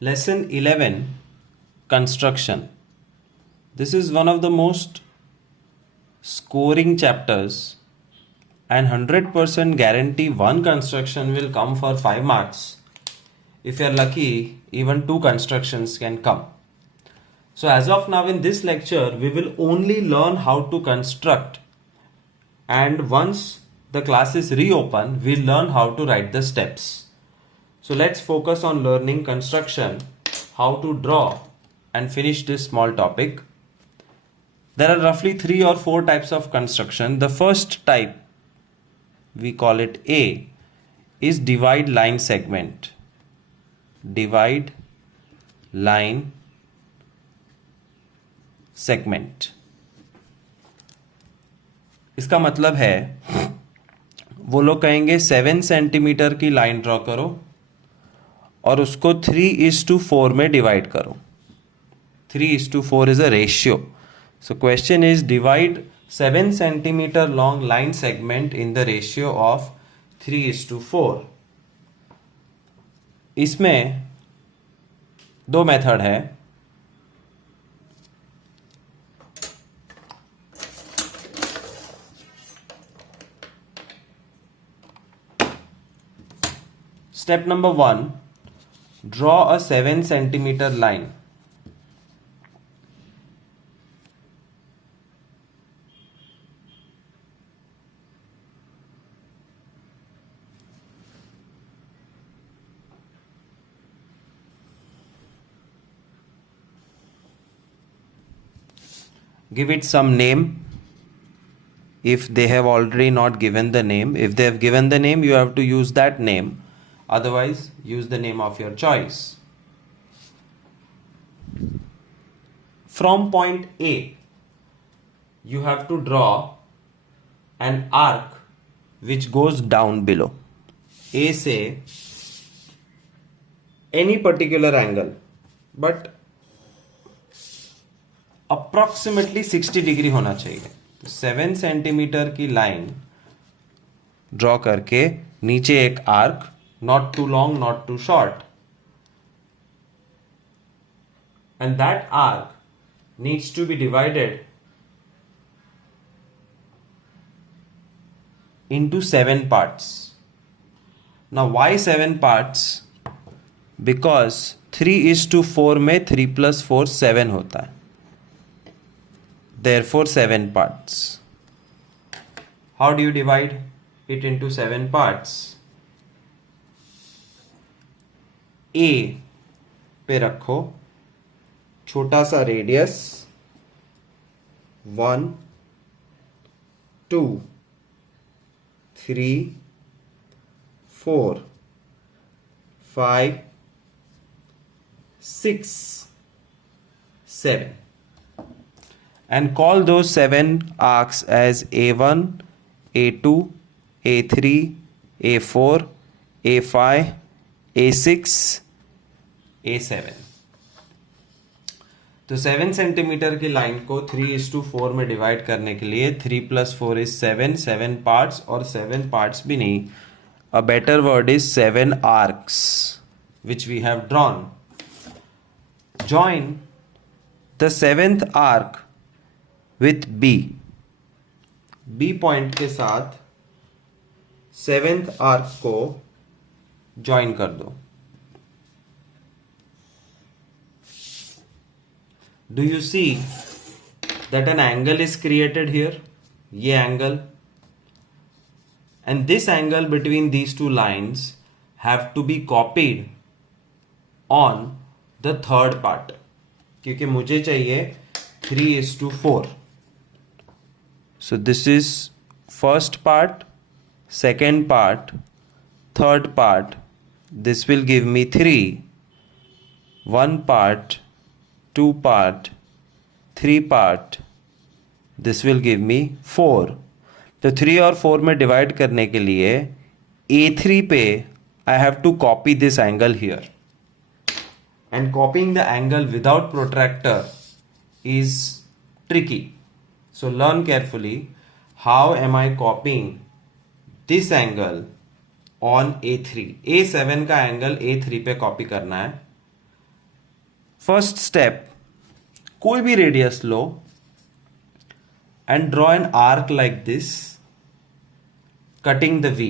Lesson 11, Construction. This is one of the most scoring chapters and 100% guarantee one construction will come for 5 marks. If you are lucky, even 2 constructions can come. So as of now in this lecture, we will only learn how to construct, and once the classes reopen, we'll learn how to write the steps. So let's focus on learning construction, how to draw and finish this small topic. There are roughly 3 or 4 types of construction. The first type, we call it A, is divide line segment. Divide line segment. इसका मतलब है वो लोग कहेंगे 7 centimetre की line draw करो और उसको 3:4 में डिवाइड करो. 3:4 is a ratio. So question is divide 7 centimeter long line segment in the ratio of 3:4. इसमें 2 मेथड है. Step number 1, draw a 7 centimeter line. Give it some name if they have already not given the name. If they have given the name, you have to use that name. Otherwise, use the name of your choice. From point A, you have to draw an arc which goes down below. A से any particular angle, but approximately 60 degree होना चाहिए. 7 centimetre की line draw करके नीचे एक arc, not too long, not too short, and that arc needs to be divided into 7 parts. Now why 7 parts? Because 3:4 में 3 + 4 7 होता है. Therefore 7 parts. How do you divide it into 7 parts? A पे रखो छोटा सा radius 1 2 3 4 5 6 7, and call those 7 arcs as A1, A2, A3, A4, A5, A6, A7. तो 7 centimetre की line को 3:4 में डिवाइड करने के लिए 3 + 4 is 7, 7 parts, और 7 parts भी नहीं, a better word is 7 arcs which we have drawn. Join the 7th arc with B. B point के साथ 7th आर्क को ज्वाइन कर दो. Do you see that an angle is created here? ये angle and this angle between these two lines have to be copied on the third part, क्योंकि मुझे चाहिए 3:4. So this is first part, second part, third part. This will give me 3. 1 part, 2 part, 3 part. This will give me 4. तो 3 और 4 में divide करने के लिए A3 पे I have to copy this angle here. And copying the angle without protractor is tricky. So learn carefully. How am I copying this angle on A3? A7 का angle A3 पे copy करना है. First step, कोई भी radius low and draw an arc like this, cutting the V,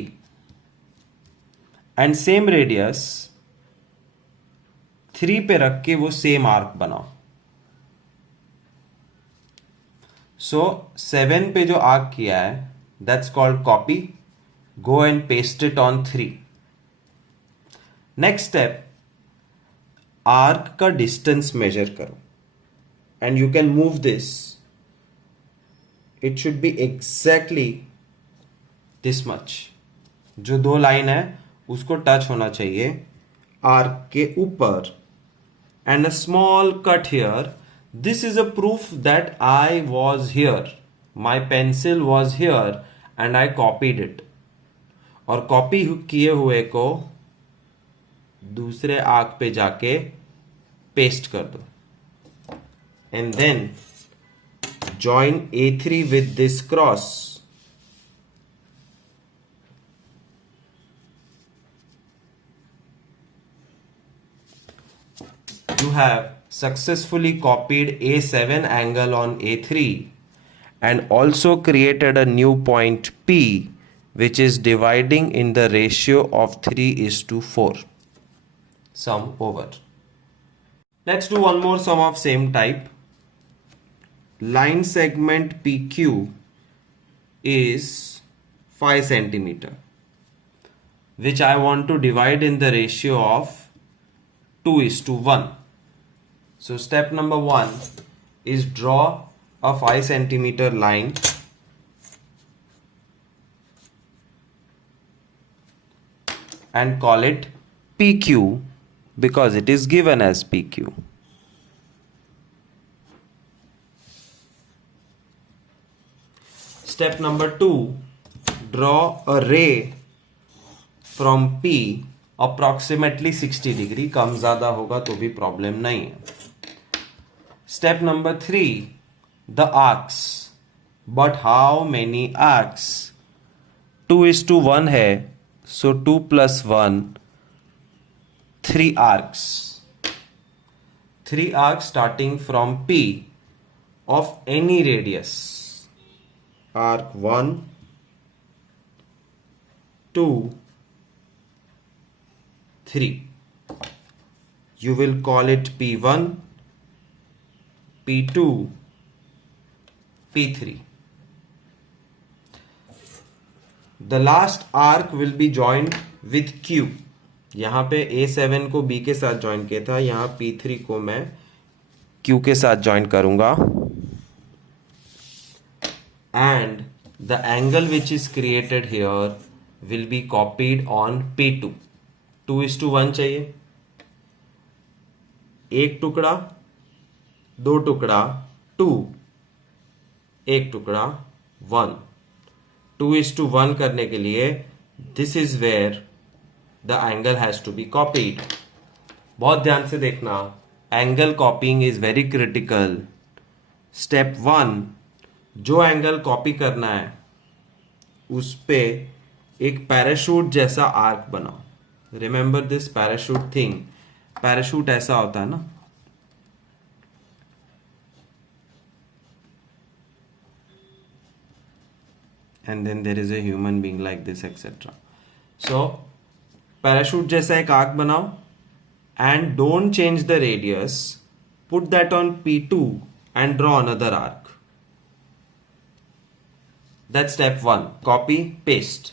and same radius 3 पे रख के वो सेम आर्क बनाओ. So 7 पे जो आर्क किया है that's called copy. Go and paste it on 3. Next step, arc का डिस्टेंस मेजर करो and you can move this. It should be exactly this much. जो दो लाइन है उसको टच होना चाहिए आर्क के ऊपर. And a small cut here. This is a proof that I was here. My pencil was here and I copied it. और copy किए हुए को दूसरे आर्क पे जाके पेस्ट कर दो. And then join A3 with this cross. You have successfully copied A7 angle on A3 and also created a new point P, which is dividing in the ratio of 3:4. Sum over. Let's do one more sum of same type. Line segment PQ is 5 centimeter, which I want to divide in the ratio of 2:1. So step number 1 is draw a 5 centimeter line and call it PQ because it is given as PQ. Step number 2, draw a ray from P approximately 60 degree. कम ज़्यादा होगा तो भी problem नहीं है. Step number 3, the arcs. But how many arcs? 2:1 है, so 2 plus 1, 3 arcs. 3 arcs starting from P of any radius. Arc 1, 2, 3. You will call it P1, P2, P3. The last arc will be joined with Q. यहाँ पे A7 को B के साथ join किया था, यहाँ P3 को मैं Q के साथ ज्वाइन करूंगा. And the angle which is created here will be copied on P2. 2:1 चाहिए. एक टुकड़ा, दो टुकड़ा 2, एक टुकड़ा 1. 2:1 करने के लिए this is where the angle has to be copied. बहुत ध्यान से देखना, angle copying is very critical. Step 1, जो एंगल कॉपी करना है उस पे एक पैराशूट जैसा आर्क बनाओ. Remember this parachute thing. Parachute ऐसा होता है ना, and then there is a human being like this etcetera. So parachute जैसा एक आर्क बनाओ and don't change the radius. Put that on P2 and draw another arc. That's step 1. Copy, paste.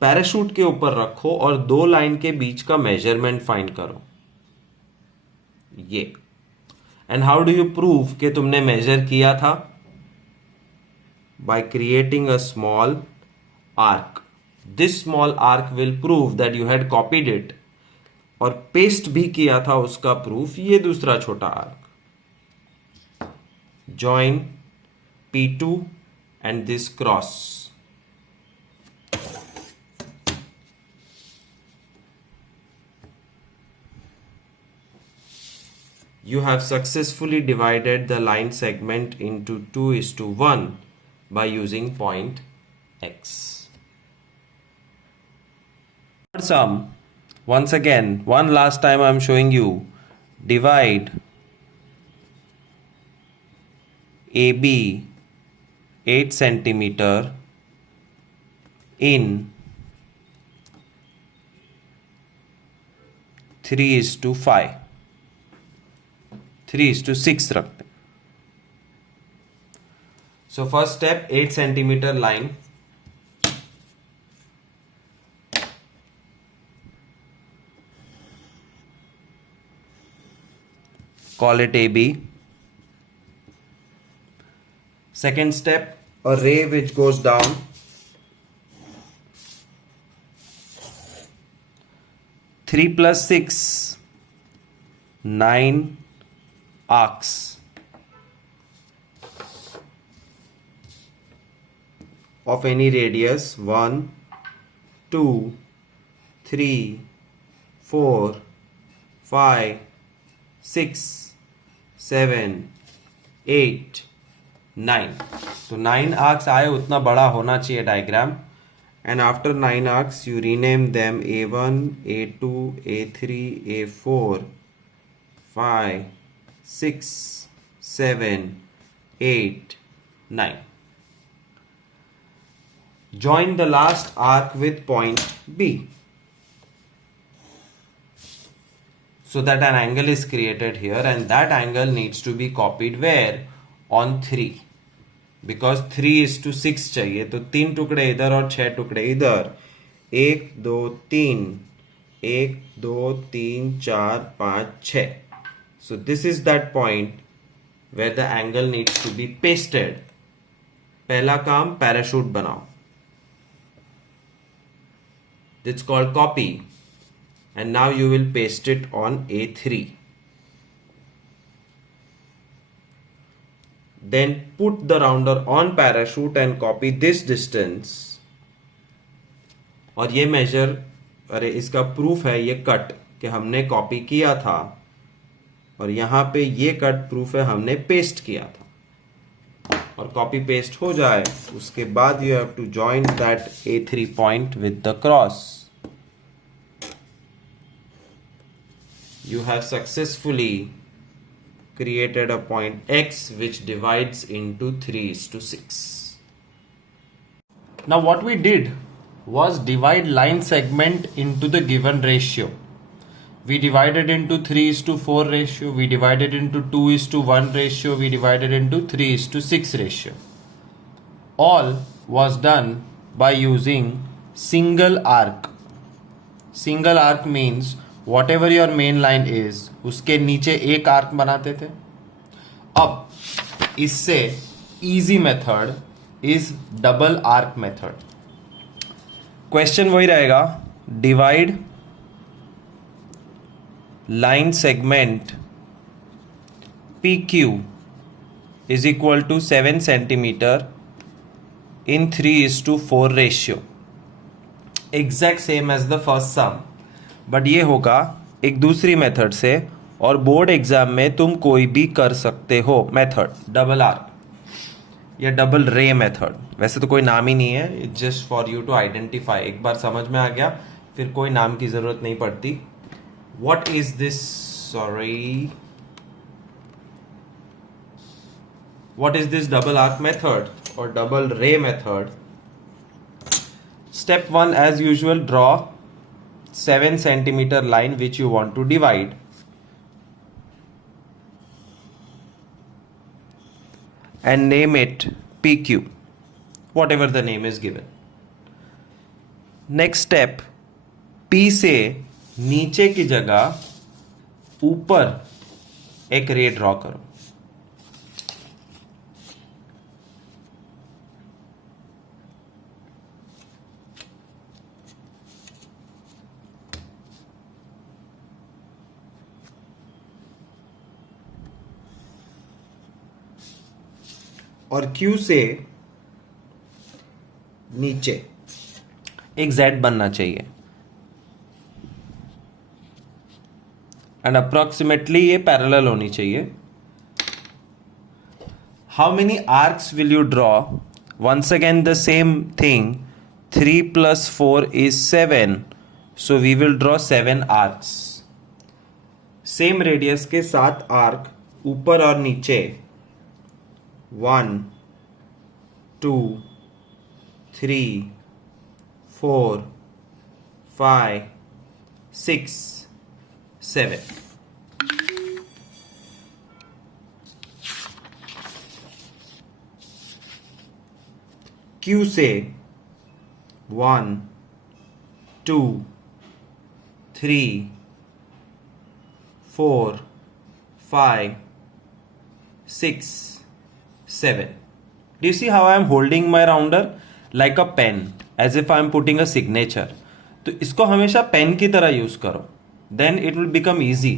Parachute के ऊपर रखो और दो line के बीच का मेजरमेंट फाइंड करो. ये. And how do you prove कि तुमने मेजर किया था? By creating a small arc. This small arc will prove that you had copied it. और पेस्ट भी किया था उसका प्रूफ ये दूसरा छोटा arc. Join P2 and this cross. You have successfully divided the line segment into 2:1 by using point X. Third sum, Once again, one last time I'm showing you, divide AB 8 centimeter in 3:5, 3:6 रखते हैं. So first step, 8 centimeter line. Call it AB. Second step, a ray which goes down. Three plus 6, 9 arcs. Of any radius, 1, 2, 3, 4, 5, 6, 7, 8, 9. तो 9 arcs आए, उतना बड़ा होना चाहिए diagram. And after 9 arcs, you rename them A1, A2, A3, A4, 5, 6, 7, 8, 9. Join the last arc with point B, so that an angle is created here, and that angle needs to be copied where? On 3. Because 3:6 चाहिए, तो 3 टुकड़े इधर और 6 टुकड़े इधर. 1 2 3, 1 2 3 4 5 6. So this is that point where the angle needs to be pasted. पहला काम, parachute बनाओ. It's called copy, and now you will paste it on A3. Then put the rounder on parachute and copy this distance. और ये measure, अरे इसका proof है ये cut कि हमने copy किया था, और यहाँ पे ये cut proof है हमने paste किया था. और copy paste हो जाए, उसके बाद you have to join that A3 point with the cross. You have successfully created a point X which divides into 3:6. Now what we did was divide line segment into the given ratio. We divided into 3:4 ratio, we divided into 2:1 ratio, we divided into 3:6 ratio. All was done by using single arc. Single arc means whatever your main line is, उसके नीचे एक arc बनाते थे. अब इससे easy method is double arc method. Question वही रहेगा, divide line segment PQ is equal to 7 centimeter in 3:4 ratio. Exact same as the first sum. But ये होगा एक दूसरी मेथड से, और बोर्ड एग्जाम में तुम कोई भी कर सकते हो मेथड, डबल आर्क या डबल रे मेथड. वैसे तो कोई नाम ही नहीं है, it's just for you to identify. एक बार समझ में आ गया फिर कोई नाम की जरूरत नहीं पड़ती. What is this, sorry, what is this double arc method और double ray method? Step 1, as usual, draw 7 centimeter line which you want to divide. And name it PQ, whatever the name is given. Next step, P से नीचे की जगह ऊपर एक ray draw करो. और Q से नीचे एक Z बनना चाहिए. एंड अप्रोक्सीमेटली ये पैरेलल होनी चाहिए. How many arcs will you draw? Once again the same thing, 3 + 4 is 7. So we will draw 7 arcs. Same radius के 7 आर्क ऊपर और नीचे 1 2 3 4 5 6 7. Q से 1 2 3 4 5 6 7. Do you see how I am holding my rounder like a pen as if I am putting a signature? तो इसको हमेशा pen की तरह यूज करो, then it will become easy.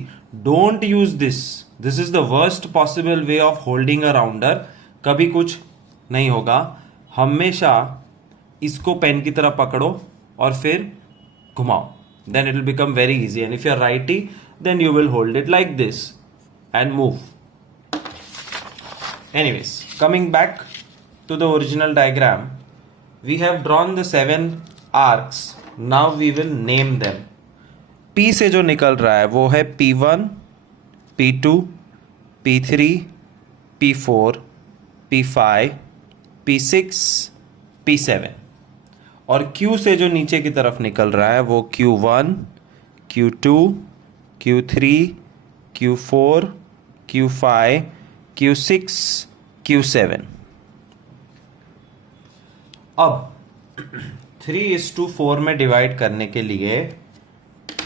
Don't use this. This is the worst possible way of holding a rounder. कभी कुछ नहीं होगा. हमेशा इसको पेन की तरह पकड़ो और फिर घुमाओ. Then it will become very easy. And if you are righty, then you will hold it like this and move. Anyways, coming back to the original diagram, we have drawn the 7 arcs. Now we will name them. P से जो निकल रहा है वो है P1, P2, P3, P4, P5, P6, P7. और Q से जो नीचे की तरफ निकल रहा है वो Q1, Q2, Q3, Q4, Q5, Q6, Q7. अब 3:4 में डिवाइड करने के लिए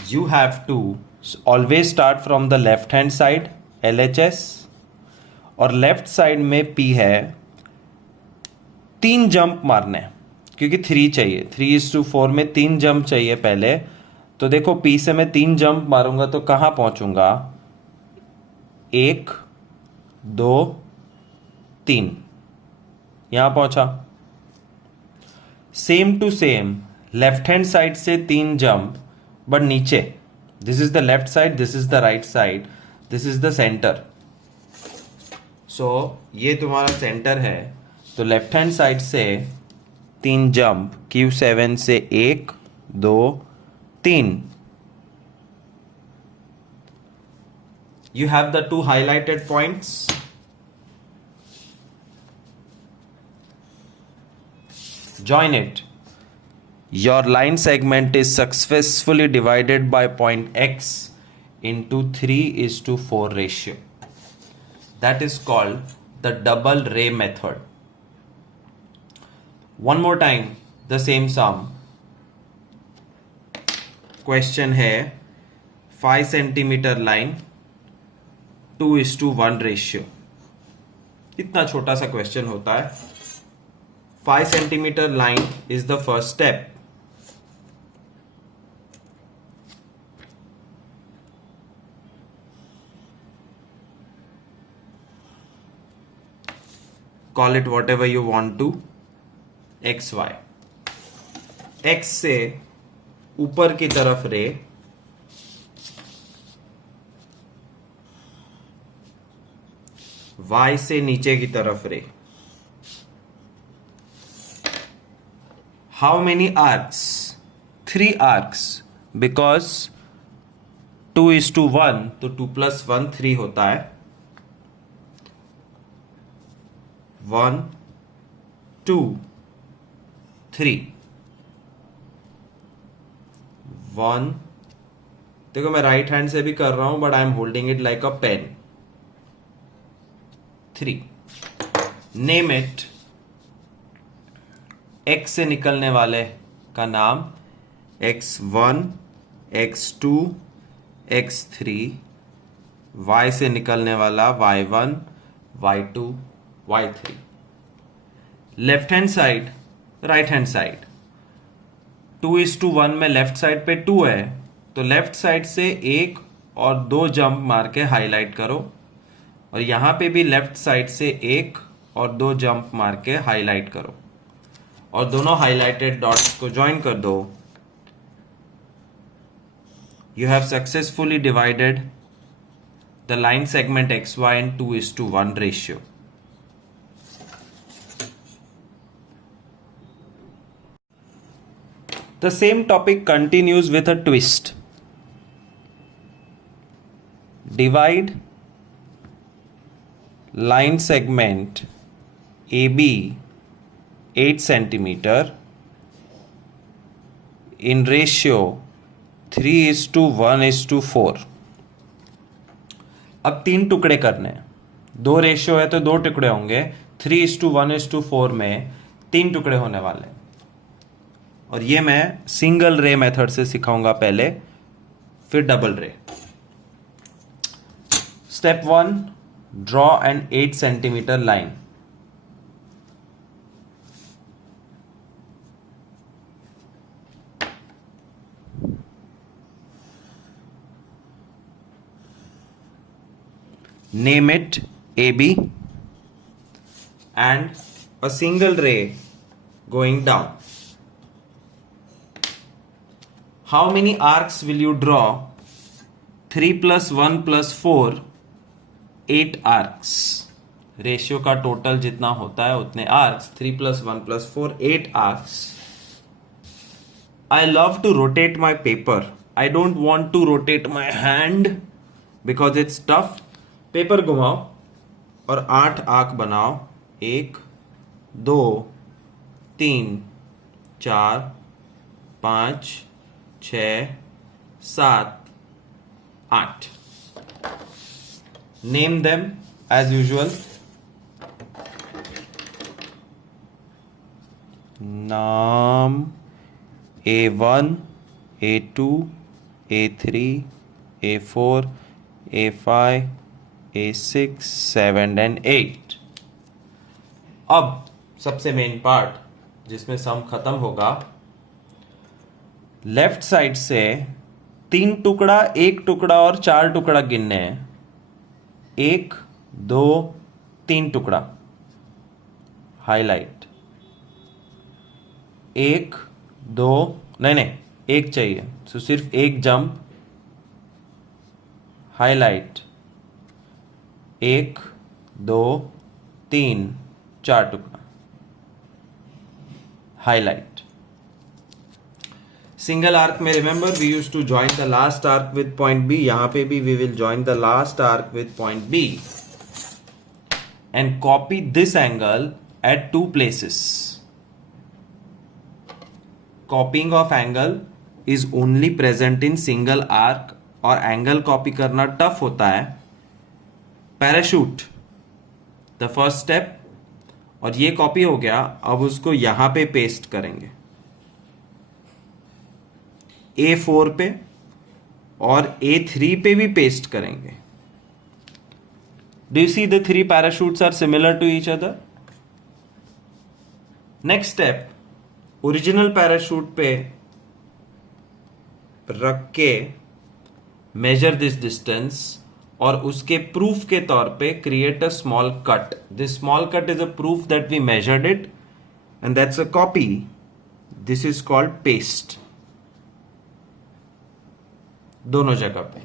you have to always start from the left hand side LHS, और लेफ्ट साइड में P है. 3 जंप मारने क्योंकि 3 चाहिए. 3:4 में 3 जंप चाहिए पहले. तो देखो P से मैं 3 जंप मारूंगा तो कहां पहुंचूंगा? 1 2 3 यहां पहुंचा. Same to same left hand side से 3 जंप बट नीचे. This is the left side, this is the right side, this is the centre. So ये तुम्हारा सेंटर है. तो लेफ्ट हैंड साइड से 3 जंप Q7 से 1 2 3. You have the 2 highlighted points. Join it. Your line segment is successfully divided by point X into 3:4 ratio. That is called the double ray method. One more time, the same sum. Question है 5 centimeter line 2:1 ratio. इतना छोटा सा question होता है. 5 centimeter line is the first step. Call it whatever you want to. XY. X से ऊपर की तरफ रे, Y से नीचे की तरफ रे. How many arcs? 3 arcs. Because 2:1 तो 2 + 1 3 होता है. 1 2 3 1. देखो मैं राइट हैंड से भी कर रहा हूं but I am holding it like a pen. 3. Name it. X से निकलने वाले का नाम X1 X2 X3. Y से निकलने वाला Y1 Y2 Y3. Left hand side right hand side. 2:1 में लेफ्ट साइड पे 2 है तो लेफ्ट साइड से 1 और 2 जंप मार के हाईलाइट करो. और यहां पे भी लेफ्ट साइड से 1 और 2 जंप मार के हाईलाइट करो और दोनों हाईलाइटेड डॉट्स को ज्वाइन कर दो. You have successfully divided the line segment XY in 2:1 ratio. The same topic continues with a twist. Divide line segment AB 8 centimeter in ratio 3:1:4. अब 3 टुकड़े करने हैं. 2 रेशियो है तो 2 टुकड़े होंगे. 3:1:4 में 3 टुकड़े होने वाले हैं. और ये मैं सिंगल रे मेथड से सिखाऊंगा पहले, फिर डबल रे. Step 1, draw an 8 centimetre line. Name it AB and a single ray going down. How many arcs will you draw? 3 plus 1 plus 4, 8 arcs. Ratio का टोटल जितना होता है उतने arcs. 3 plus 1 plus 4, 8 arcs. I love to rotate my paper. I don't want to rotate my hand because it's tough. Paper घुमाओ और 8 arc बनाओ. 1 2 3 4 5 6 7 8. Name them as usual. नाम A1, A2, A3, A4, A5, A6, 7 and 8. अब सबसे main part जिसमें सम खत्म होगा. Left side से 3 टुकड़ा, 1 टुकड़ा और 4 टुकड़ा गिनने हैं. 1 2 3 टुकड़ा. हाईलाइट. 1 2 नहीं 1 चाहिए, तो सिर्फ 1 जंप. हाईलाइट. 1 2 3 4 टुकड़ा. हाईलाइट. सिंगल आर्क में remember we use to join the last arc with point B. यहां पे भी we will join the last arc with point B and copy this angle at 2 places. Copying of angle is only present in single arc और angle copy करना tough होता है. Parachute the first step. और ये copy हो गया. अब उसको यहां पे पेस्ट करेंगे A4 पे और A3 पे भी पेस्ट करेंगे. Do you see the 3 parachutes are similar to each other. Next step, original parachute पे रख के मेजर दिस डिस्टेंस और उसके प्रूफ के तौर पे create a small cut. This small cut is a proof that we measured it and that's a copy. This is called paste. दोनों जगह पे.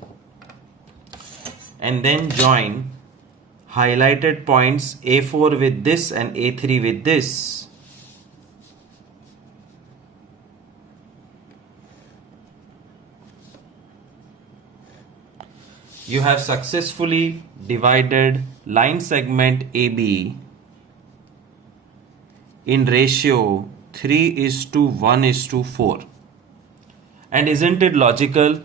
And then join highlighted points A4 with this and A3 with this. You have successfully divided line segment AB in ratio 3:1:4. And isn't it logical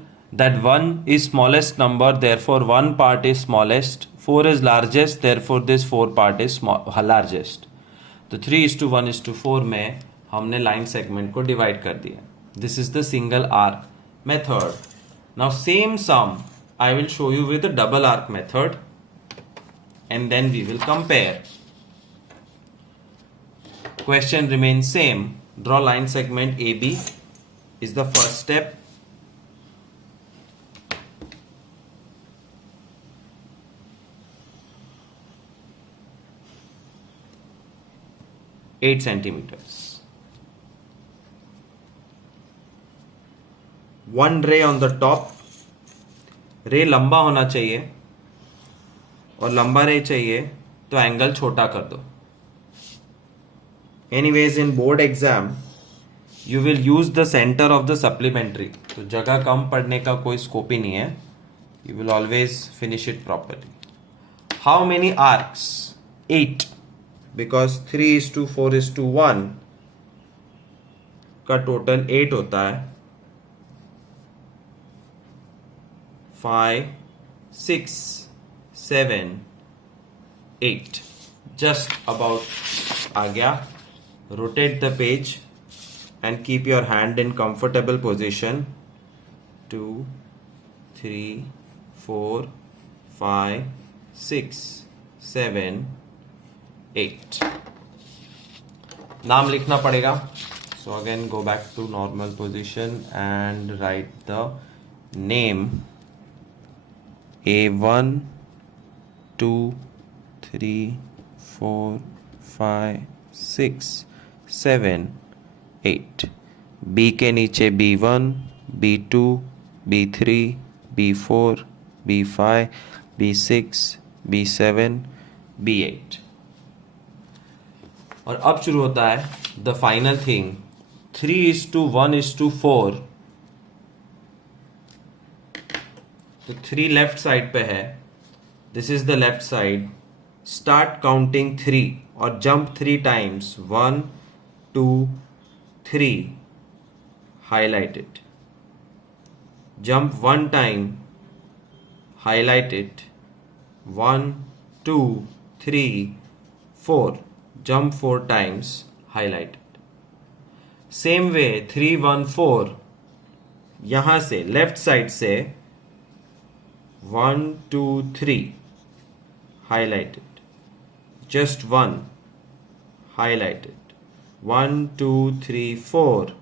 that 1 is smallest number, therefore one part is smallest, 4 is largest, therefore this 4 part is largest. तो 3:1:4 में हमने line segment को divide कर दिया. This is the single arc method. Now same sum I will show you with the double arc method and then we will compare. Question remains same. Draw line segment AB is the first step. Eight centimeters. One ray on the top. रे लंबा होना चाहिए और लंबा रे चाहिए तो angle छोटा कर दो. Anyways in board exam you will use the center of the supplementary. तो जगह कम पड़ने का कोई स्कोप ही नहीं है. You will always finish it properly. How many arcs? 8. Because 3:4:1 का टोटल 8 होता है. 5, 6, 7, 8. Just about आ गया. Rotate the page and keep your hand in comfortable position. 2, 3, 4, 5, 6, 7, 8. नाम लिखना पड़ेगा. So again go back to normal position and write the name. A1, 2, 3, 4, 5, 6, 7, 8. B के नीचे B1, B2, B3, B4, B5, B6, B7, B8. और अब शुरू होता है द फाइनल थिंग. 3:1:4. तो 3 लेफ्ट साइड पे है. This is the left side. Start counting 3 और jump 3 times. 1, 2, 3. Highlight it. Jump 1 time. Highlight it. 1, 2, 3, 4. Jump 4 times. Highlight it. Same way 3, 1, 4. यहां से लेफ्ट साइड से 1, 2, 3. Highlight it. Just 1. Highlight it. 1, 2, 3, 4.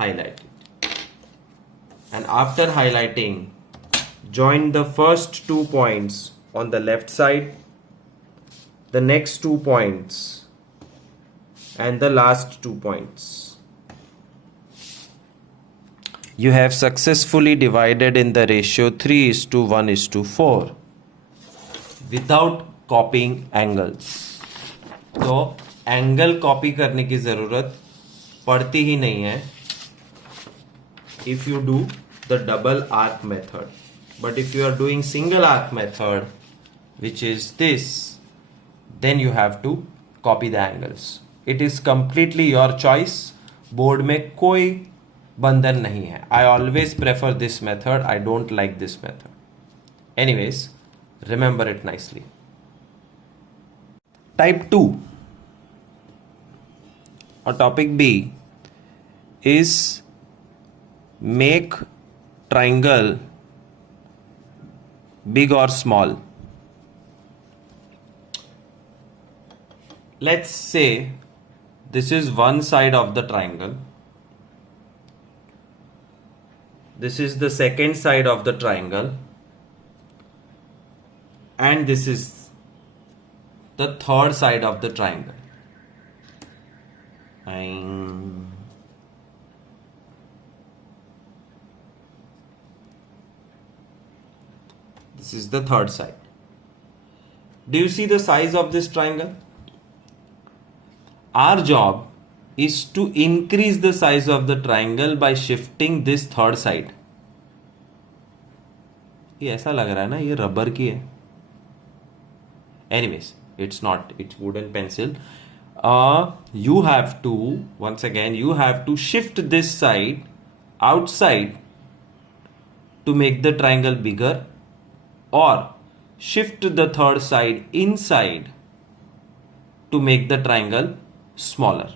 Highlight it. And after highlighting, join the first 2 points on the left side, the next 2 points, and the last 2 points. You have successfully divided in the ratio 3:1:4 without copying angles. तो angle copy करने की जरूरत पड़ती ही नहीं है if you do the double arc method. But if you are doing single arc method, which is this, then you have to copy the angles. It is completely your choice. Board में कोई बंधन नहीं है. I always prefer this method. I don't like this method. Anyways, remember it nicely. Type 2 or topic B is make triangle big or small. Let's say this is one side of the triangle. This is the second side of the triangle. And this is the third side of the triangle. This is the third side. Do you see the size of this triangle? Our job is to increase the size of the triangle by shifting this third side. ये ऐसा लग रहा है ना ये rubber की है. Anyways, it's not. It's wooden pencil. You have to, once again, you have to shift this side outside to make the triangle bigger, or shift the third side inside to make the triangle smaller.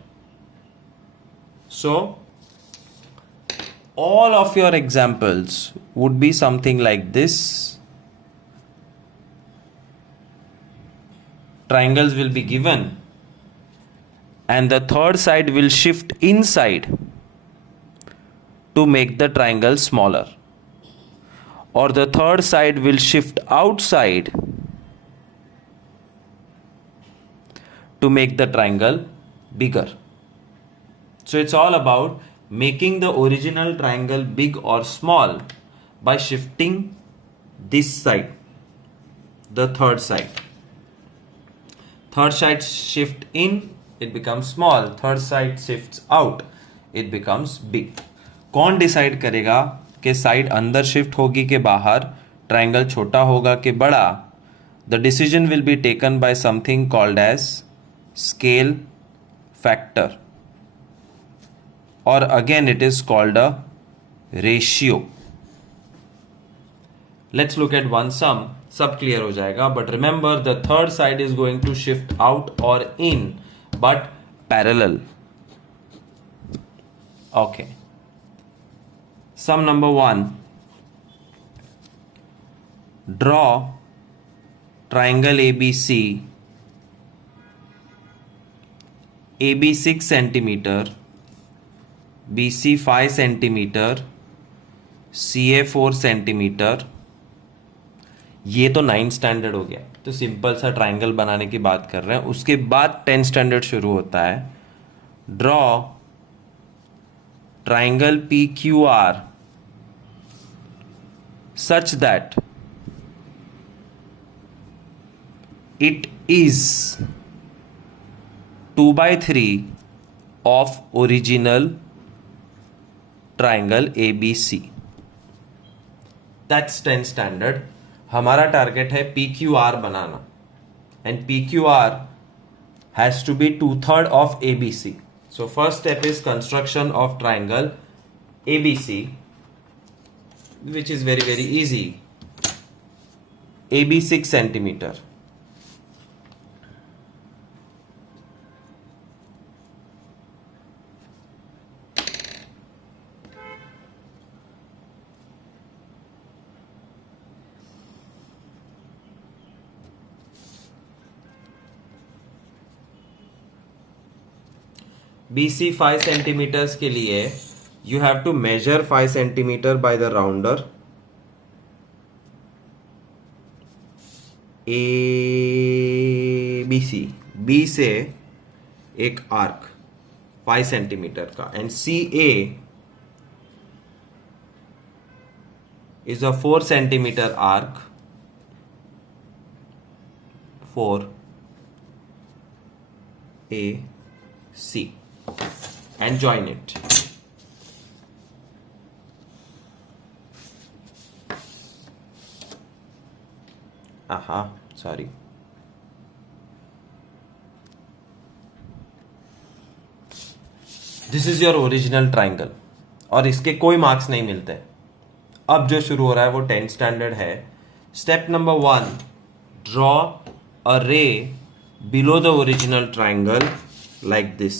So all of your examples would be something like this. Triangles will be given and the third side will shift inside to make the triangle smaller, or the third side will shift outside to make the triangle bigger. So it's all about making the original triangle big or small by shifting this side, the third side. Third side shift in it becomes small. Third side shifts out, it becomes big. कौन decide करेगा कि side अंदर shift होगी कि बाहर, triangle छोटा होगा कि बड़ा? The decision will be taken by something called as scale factor, or again it is called a ratio. Let's look at one sum. सब क्लियर हो जाएगा. But remember, the third side is going to shift out or in, but parallel. Okay. Sum number 1. Draw triangle ABC. AB 6 centimeter, BC 5 centimeter, CA 4 centimeter. ये तो 9th standard हो गया, तो simple सा triangle बनाने की बात कर रहे हैं. उसके बाद 10th स्टैंडर्ड शुरू होता है. Draw triangle PQR such that it is 2/3 of original triangle ABC. That's 10th standard. हमारा टारगेट है PQR banana, and PQR has to be 2/3 of ABC. So first step is construction of triangle ABC, which is very very easy. AB 6 centimeter. BC 5 centimeters के लिए you have to measure 5 centimeter by the rounder. ABC, B से एक arc 5 centimetre का, and CA is a 4 centimeter arc, 4AC, and join it. Sorry. This is your original triangle, और इसके कोई marks नहीं मिलते. अब जो शुरू हो रहा है वो 10th स्टैंडर्ड है. स्टेप नंबर 1, ड्रॉ अ रे below the original triangle like this.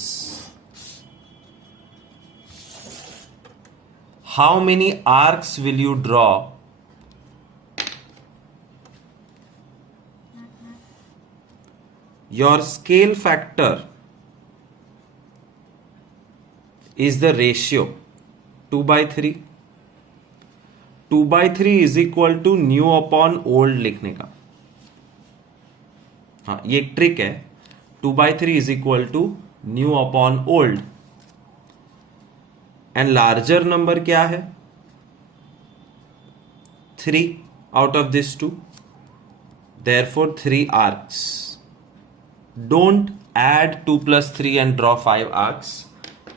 How many arcs will you draw? Your scale factor is the ratio 2/3. 2/3 is equal to new upon old लिखने का. हाँ, ये एक ट्रिक है. 2/3 is equal to new upon old. And larger number क्या है? 3 out of this 2. Therefore 3 arcs. Don't add 2 plus 3 and draw 5 arcs.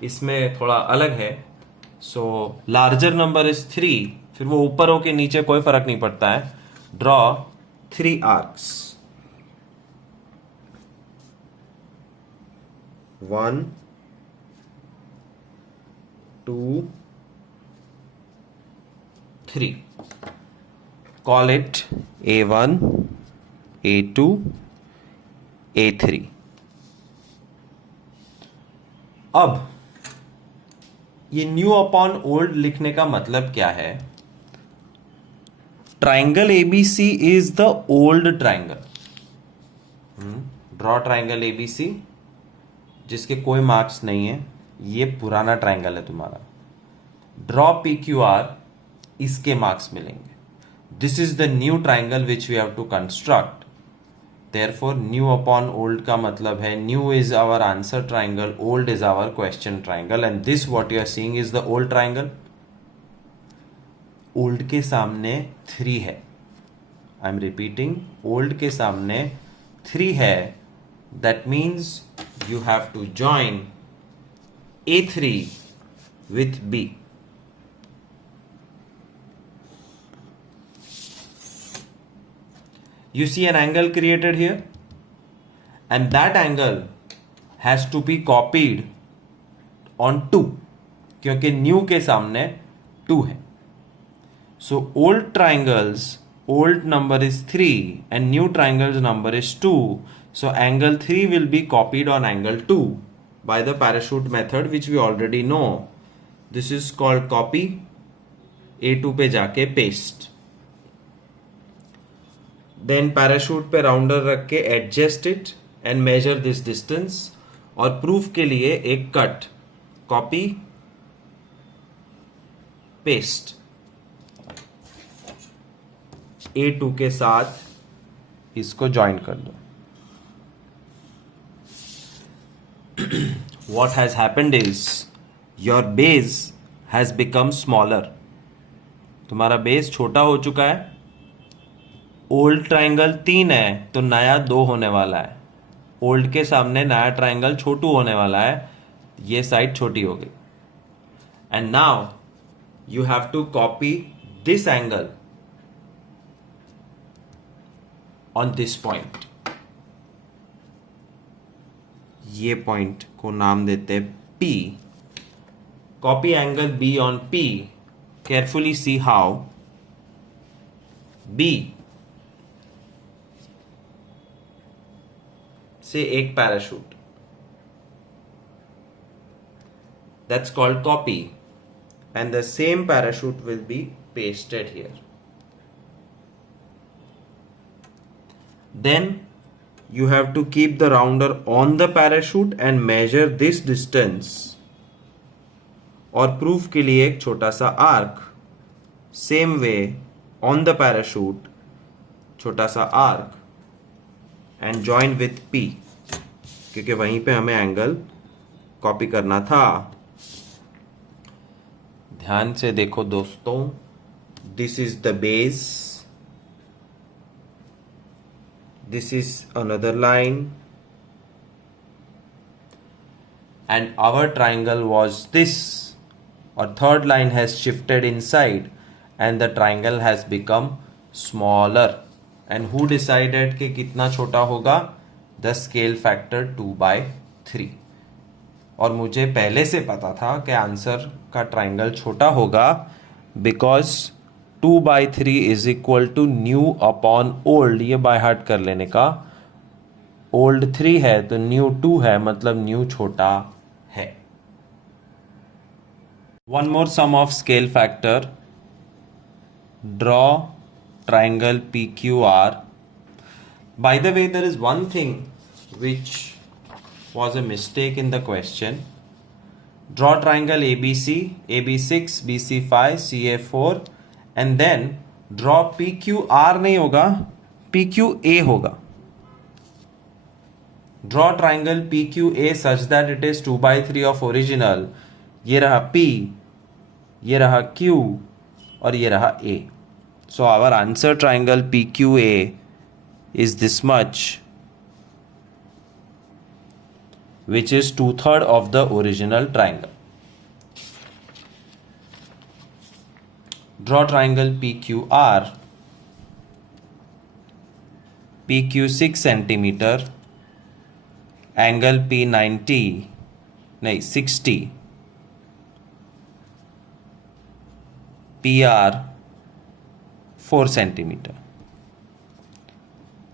इसमें थोड़ा अलग है. So larger number is 3. फिर वो ऊपर हो के नीचे कोई फर्क नहीं पड़ता है. Draw 3 arcs. 1, 2, 3. Call it A1, A2, A3. अब ये न्यू अपॉन ओल्ड लिखने का मतलब क्या है? Triangle ABC is the old triangle. Draw triangle ABC जिसके कोई मार्क्स नहीं है. ये पुराना ट्राइंगल है तुम्हारा. ड्रॉ PQR, इसके मार्क्स मिलेंगे. This is the new triangle which we have to construct. Therefore new upon old का मतलब है new is our answer triangle, old is our question triangle, and this what you are seeing is the old triangle. Old के सामने 3 है. I am repeating, old के सामने 3 है. That means you have to join A3 with B. You see an angle created here, and that angle has to be copied on 2, क्योंकि new के सामने 2 है. So old triangles, old number is 3 and new triangle's number is 2. So angle 3 will be copied on angle 2 by the parachute method, which we already know. This is called copy. A2 पे जाके paste. Then parachute पे rounder रख के adjust it and measure this distance. और proof के लिए एक cut, copy paste, A2 के साथ इसको ज्वाइन कर दो. What has happened is your base has become smaller. तुम्हारा बेस छोटा हो चुका है. ओल्ड ट्राइंगल 3 है तो नया 2 होने वाला है. ओल्ड के सामने नया ट्राइंगल छोटू होने वाला है. ये साइड छोटी हो गई. And now you have to copy this angle on this point. ये पॉइंट को नाम देते हैं P. Copy angle B on P. Carefully see how. B से एक parachute, that's called copy, and the same parachute will be pasted here. Then you have to keep the rounder on the parachute and measure this distance. और proof के लिए एक छोटा सा arc, same way on the parachute, छोटा सा arc and join with P, क्योंकि वहीं पे हमें एंगल कॉपी करना था. ध्यान से देखो दोस्तों. This is the base, this is another line, and our triangle was this. और third line has shifted inside and the triangle has become smaller. And who decided कि कितना छोटा होगा? The scale factor 2/3. और मुझे पहले से पता था कि आंसर का ट्राइंगल छोटा होगा, because 2/3 is equal to new upon old. ये बाय हार्ट कर लेने का. ओल्ड 3 है तो न्यू 2 है, मतलब न्यू छोटा है. One more sum of scale factor. Draw triangle PQR. By the way, there is one thing which was a mistake in the question. Draw triangle ABC, AB6, BC5, CA4, and then draw PQR नहीं होगा, PQA होगा. Draw triangle PQA such that it is 2/3 of original. ये रहा P, ये रहा Q और ये रहा A. So our answer triangle PQA is this much, which is 2/3 of the original triangle. Draw triangle PQR. PQ 6 centimeter, angle P 90, नहीं 60, PR 4 centimeter.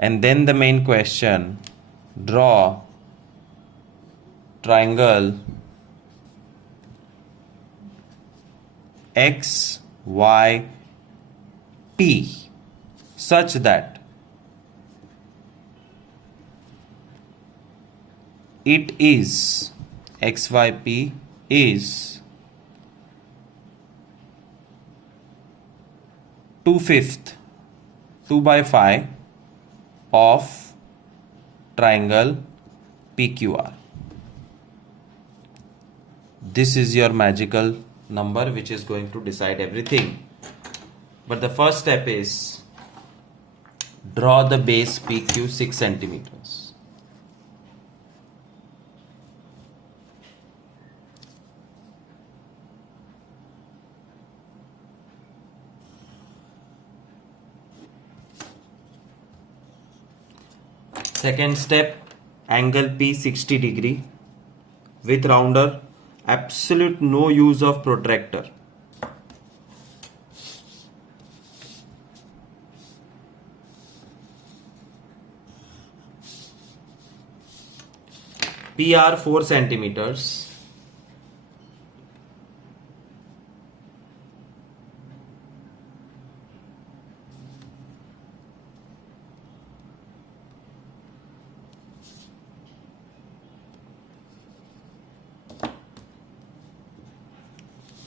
And then the main question, draw triangle XYP such that it is, XYP is 2/5, 2/5 of triangle PQR. This is your magical number which is going to decide everything. But the first step is draw the base PQ 6 centimeters. Second step, angle P 60 degree with rounder, absolute no use of protractor. PR 4 centimeters.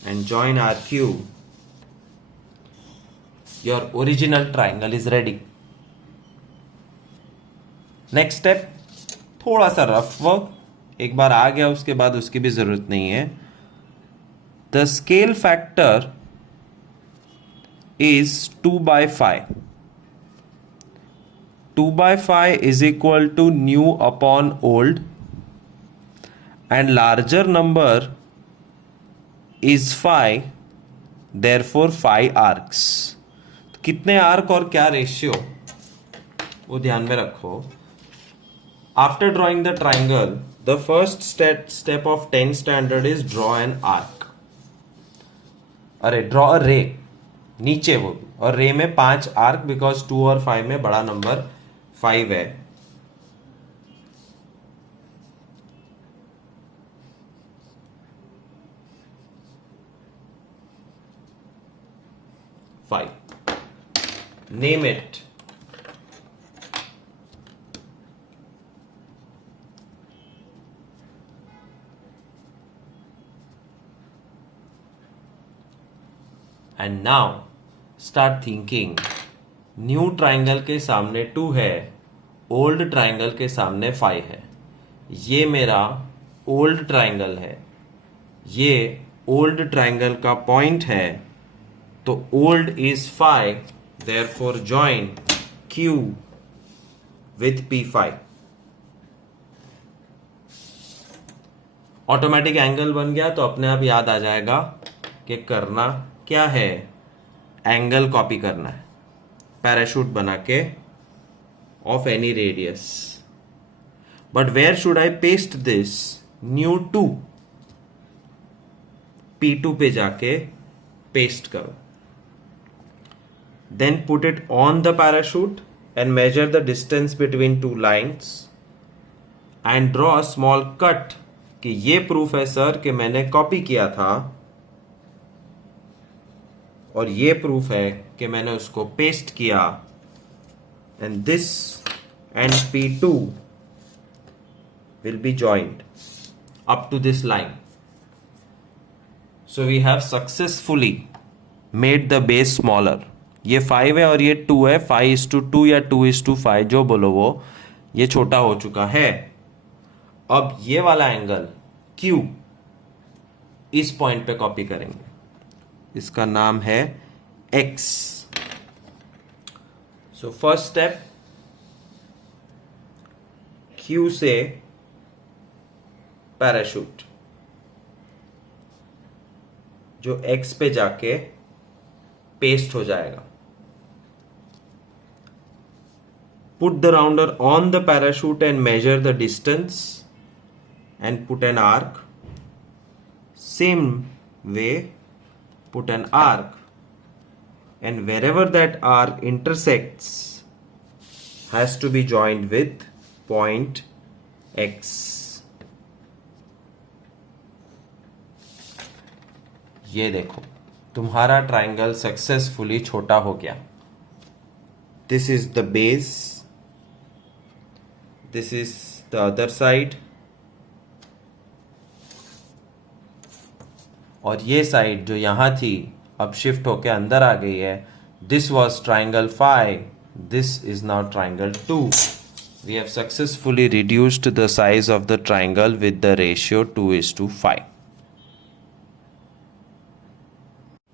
And join RQ. Your original triangle is ready. Next step, थोड़ा सा rough work. एक बार आ गया उसके बाद उसकी भी जरूरत नहीं है. The scale factor is 2/5. 2/5 is equal to new upon old, and larger number is phi, therefore phi arcs. कितने आर्क और क्या रेशियो वो ध्यान में रखो. After drawing the triangle, the first step of 10 standard is draw an arc. अरे draw a ray, नीचे वो भी, और रे में 5 आर्क, बिकॉज 2 और 5 में बड़ा नंबर 5 है. Name it. And now start thinking. New triangle के सामने 2 है, ओल्ड ट्राइंगल के सामने 5 है. ये मेरा ओल्ड ट्राइंगल है, ये ओल्ड ट्राइंगल का पॉइंट है, तो old is 5, therefore join Q with P5. Automatic angle बन गया, तो अपने आप याद आ जाएगा कि करना क्या है. एंगल कॉपी करना है, पैराशूट बना के of any radius. But where should I paste this? New 2, P2 पे जाके पेस्ट करो. Then put it on the parachute and measure the distance between two lines and draw a small cut कि ये proof है sir कि मैंने copy किया था, और ये प्रूफ है कि मैंने उसको पेस्ट किया. and this and P2 will be joined up to this line. So we have successfully made the base smaller. ये 5 है और ये 2 है. 5:2 या 2:5 जो बोलो वो, ये छोटा हो चुका है. अब ये वाला एंगल Q इस पॉइंट पे कॉपी करेंगे. इसका नाम है X. So first step, Q से पैराशूट जो X पे जाके पेस्ट हो जाएगा. Put the rounder on the parachute and measure the distance and put an arc. Same way, put an arc, and wherever that arc intersects has to be joined with point X. ये देखो, तुम्हारा triangle successfully छोटा हो गया. This is the base. This is the other side. और ये side जो यहाँ थी अब शिफ्ट होके अंदर आ गई है. This was triangle 5. This is now triangle 2. We have successfully reduced the size of the triangle with the ratio 2:5.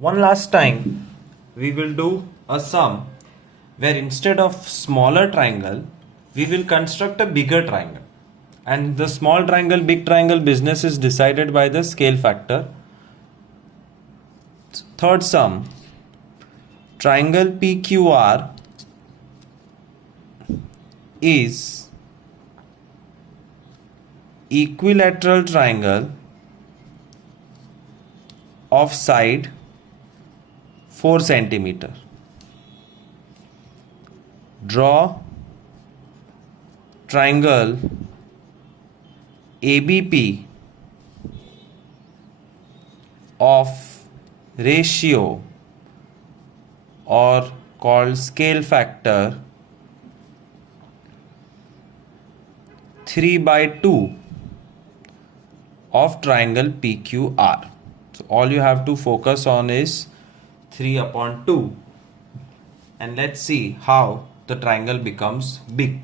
One last time, we will do a sum where instead of smaller triangle, we will construct a bigger triangle. And the small triangle, big triangle business is decided by the scale factor. Third sum, triangle PQR is equilateral triangle of side 4 centimeter. Draw triangle ABP of ratio or called scale factor 3/2 of triangle PQR. So all you have to focus on is 3/2, and let's see how the triangle becomes big.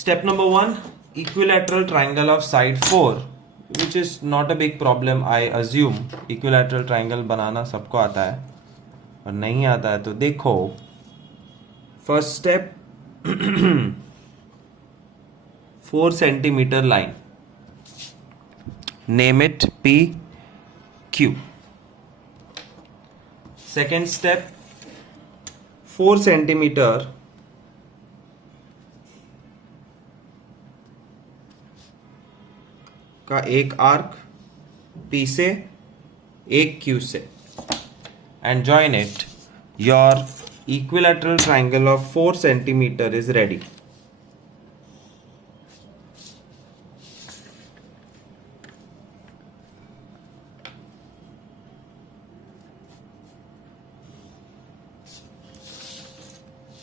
Step number 1, equilateral triangle of side 4, which is not a big problem. I assume equilateral triangle बनाना सबको आता है, और नहीं आता है तो देखो. First step, 4 centimeter line, name it PQ. Second step, 4 centimeter का एक आर्क P से, एक Q से, and join it. Your equilateral triangle of 4 centimeter is ready.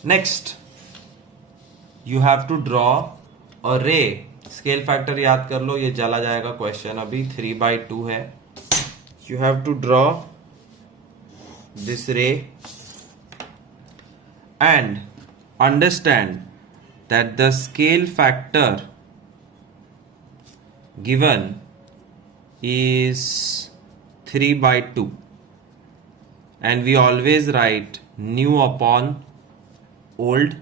Next, you have to draw a ray. Scale factor याद कर लो, ये चला जाएगा क्वेश्चन. अभी 3/2 है. You have to draw this ray and understand that the scale factor given is 3/2, and we always write new upon old,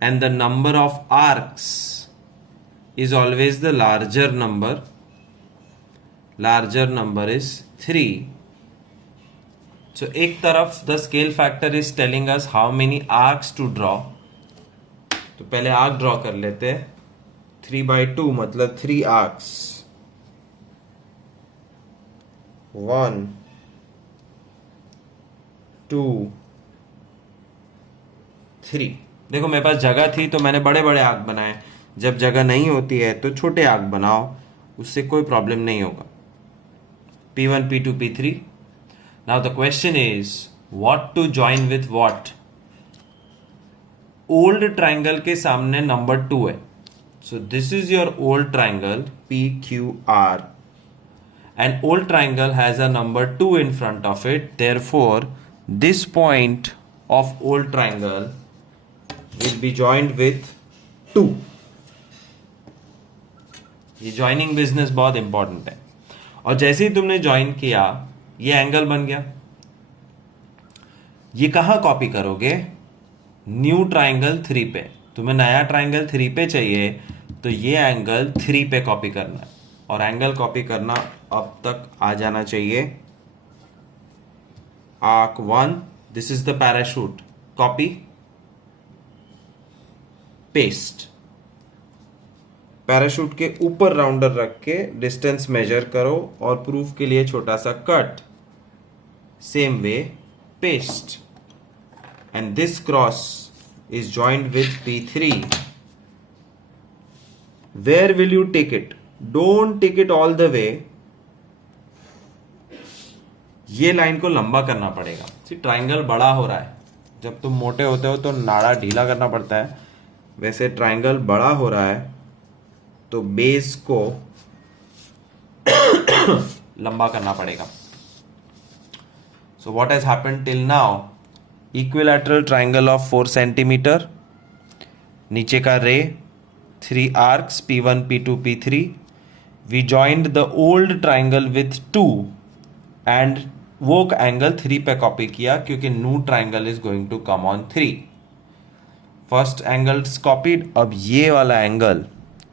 and the number of arcs is always the larger number. Larger number is 3. So एक तरफ the scale factor is telling us how many arcs to draw. तो पहले arc draw कर लेते हैं. 3/2 मतलब 3 arcs. 1 2 3. देखो मेरे पास जगह थी तो मैंने बड़े बड़े आर्क बनाए. जब जगह नहीं होती है तो छोटे आर्क बनाओ, उससे कोई प्रॉब्लम नहीं होगा. P1 P2 P3. Now the question is what to join with what. Old triangle के सामने नंबर 2 है. So this is your old triangle PQR, and old triangle has a number 2 in front of it. Therefore this point of old triangle will be joined with 2. ये joining business बहुत important है. और जैसे ही तुमने join किया, ये angle बन गया. ये कहां कॉपी करोगे? न्यू ट्राइंगल 3 पे. तुम्हें नया ट्राइंगल 3 पे चाहिए तो ये एंगल 3 पे कॉपी करना है. और एंगल कॉपी करना अब तक आ जाना चाहिए. Arc 1, this is the parachute. Copy, paste. Parachute के ऊपर राउंडर रख के डिस्टेंस मेजर करो और प्रूफ के लिए छोटा सा cut. Same way paste, and this cross is joined with P3. Where will you take it? Don't take it all the way. ये लाइन को लंबा करना पड़ेगा. ट्राइंगल बड़ा हो रहा है. जब तुम मोटे होते हो तो नाड़ा ढीला करना पड़ता है. वैसे ट्राइंगल बड़ा हो रहा है तो बेस को लंबा करना पड़ेगा. So what has happened till now? Equilateral triangle of 4 centimetre, नीचे का ray, 3 arcs P1 P2 P3. We joined the old triangle with 2 and वो एंगल 3 पे कॉपी किया क्योंकि new triangle is going to come on 3. First angle copied. अब ये वाला angle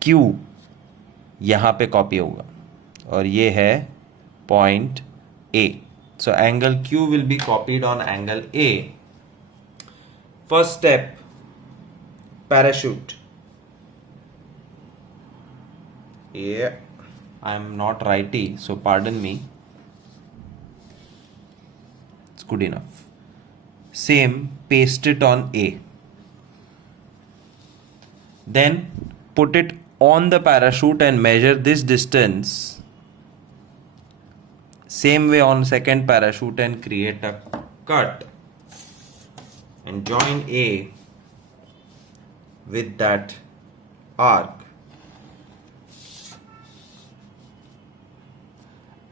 Q यहां पे कॉपी होगा और ये है point A. So angle Q will be copied on angle A. First step, parachute. Yeah, I'm not righty, so pardon me. It's good enough. Same, paste it on A. Then put it on the parachute and measure this distance. Same way on second parachute and create a cut. And join A with that arc.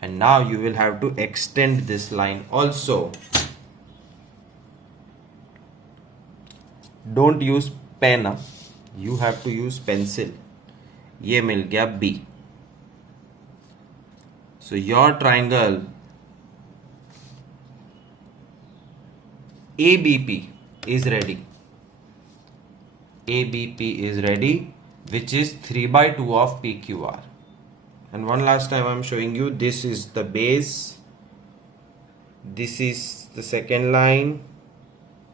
And now you will have to extend this line also. Don't use pen, you have to use pencil. ये मिल गया B. So your triangle ABP is ready. ABP is ready, which is 3 by 2 of PQR. And one last time I'm showing you, this is the base, this is the second line.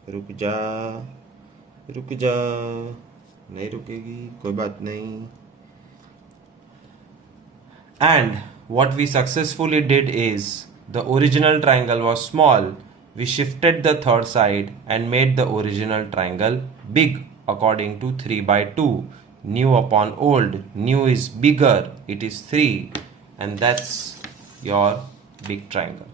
रुक जा नहीं रुकेगी, कोई बात नहीं. And what we successfully did is, the original triangle was small, we shifted the third side and made the original triangle big according to 3 by 2. New upon old, new is bigger, it is 3, and that's your big triangle.